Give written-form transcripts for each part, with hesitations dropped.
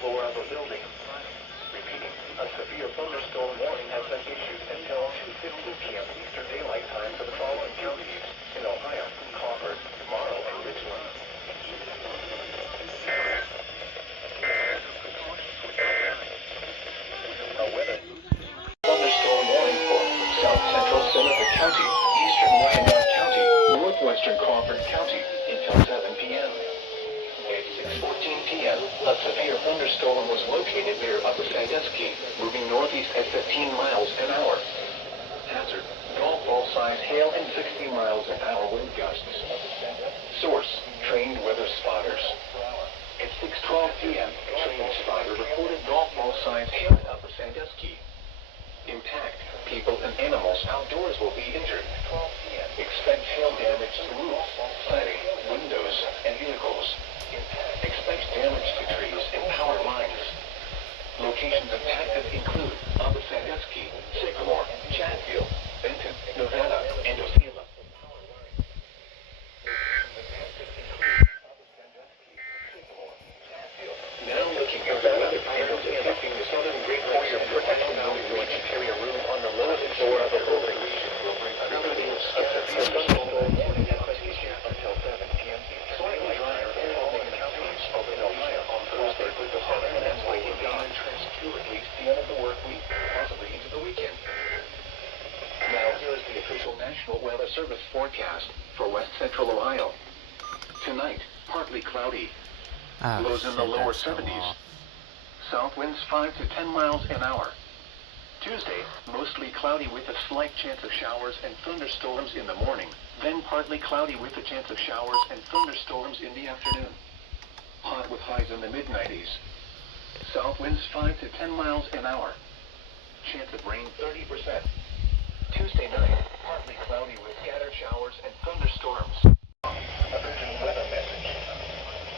floor of a building. Repeating, a severe thunderstorm warning has been issued until 2:15 p.m. Eastern Daylight Time for the following counties in Ohio: Crawford, Marl, and Richland. A weather thunderstorm warning for South Central Seneca County, Eastern Wyandotte County, Northwestern Crawford County until 7 p.m. At 6:14 p.m., a severe thunderstorm was located near Upper Sandusky, moving northeast at 15 miles an hour. Hazard: golf ball size hail and 60 miles an hour wind gusts. Source: trained weather spotters. At 6:12 p.m., trained spotter reported golf ball size hail in Upper Sandusky. Impact: people and animals outdoors will be injured. Expect hail damage to roofs, siding, windows, and vehicles. Expect damage to trees and power lines. Locations impacted include Upper Sandusky, Sycamore, Chatfield, Benton, Nevada, and Osceola. Now looking at the weather patterns affecting the southern Great Warrior Protection Zone interior room on the lowest floor of the building. Repeating, a severe thunderstorm warning has been issued until 7 p.m. Slightly drier and falling in counties over Ohio on Thursday with the sun and that's likely to transcure at least the end of the work week, possibly into the weekend. Now here is the official National Weather Service forecast for West Central Ohio. Tonight, partly cloudy. Lows in the lower 70s. South winds 5 to 10 miles an hour. Tuesday, mostly cloudy with a slight chance of showers and thunderstorms in the morning, then partly cloudy with a chance of showers and thunderstorms in the afternoon. Hot with highs in the mid-90s. South winds 5 to 10 miles an hour. Chance of rain 30%. Tuesday night, partly cloudy with scattered showers and thunderstorms. Urgent weather message.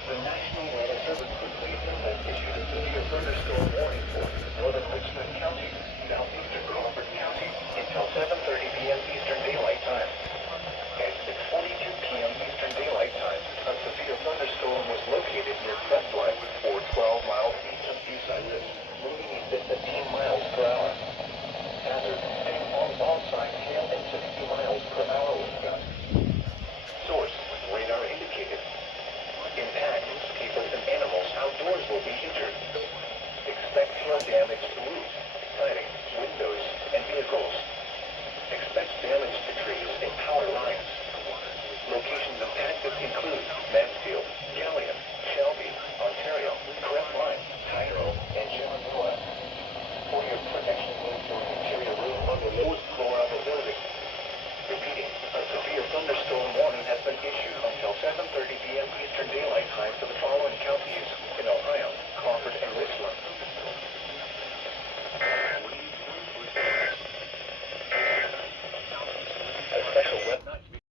The National Weather Service has issued a severe thunderstorm warning for northern Richland County, southeastern Crawford County, until 7:30 p.m. Eastern Daylight Time. At 6:42 p.m. Eastern Daylight Time, a severe thunderstorm was located near Crestline, 412 miles east of Bucyrus, moving east at 15 miles per hour. Hazard: all sides hail and 60 miles per hour wind gusts. Source: radar indicated. Impact: people and animals outdoors will be injured. Expect hail damage to